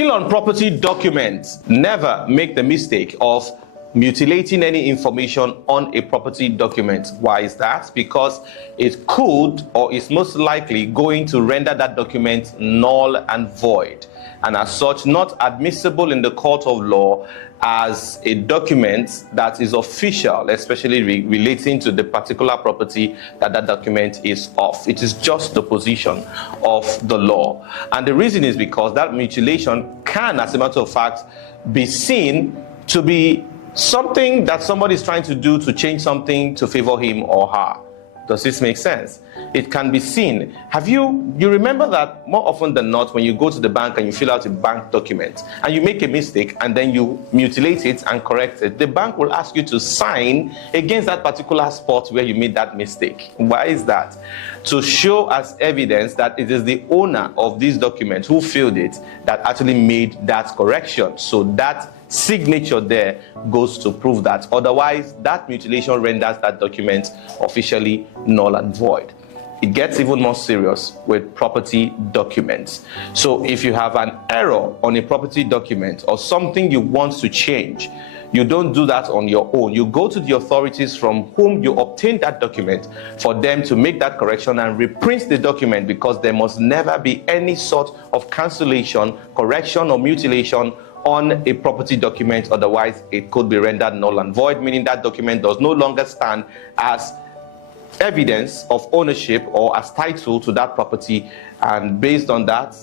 Still on property documents, never make the mistake of mutilating any information on a property document. Why is that? Because it could, or is most likely going to render that document null and void, and as such not admissible in the court of law as a document that is official, especially relating to the particular property that that document is of. It is just the position of the law. And the reason is because that mutilation can, as a matter of fact, be seen to be something that somebody is trying to do to change something to favor him or her. Does this make sense? It can be seen. You remember that more often than not, when you go to the bank and you fill out a bank document and you make a mistake and then you mutilate it and correct it, the bank will ask you to sign against that particular spot where you made that mistake. Why is that? To show as evidence that it is the owner of this document who filled it that actually made that correction. So that signature there goes to prove that. Otherwise, that mutilation renders that document officially null and void. It gets even more serious with property documents. So if you have an error on a property document or something you want to change, you don't do that on your own. You go to the authorities from whom you obtained that document for them to make that correction and reprint the document, because there must never be any sort of cancellation, correction, or mutilation on a property document. Otherwise, it could be rendered null and void, meaning that document does no longer stand as evidence of ownership or as title to that property, and based on that,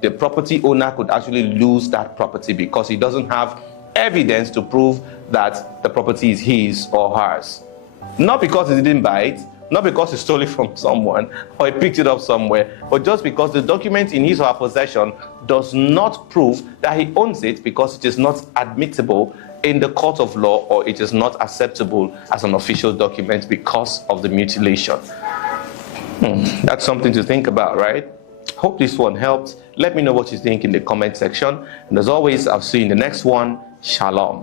the property owner could actually lose that property because he doesn't have evidence to prove that the property is his or hers. Not because he didn't buy it, not because he stole it from someone or he picked it up somewhere, but just because the document in his or her possession does not prove that he owns it, because it is not admissible in the court of law, or it is not acceptable as an official document because of the mutilation. That's something to think about, right? Hope this one helped. Let me know what you think in the comment section. And as always, I'll see you in the next one. Shalom.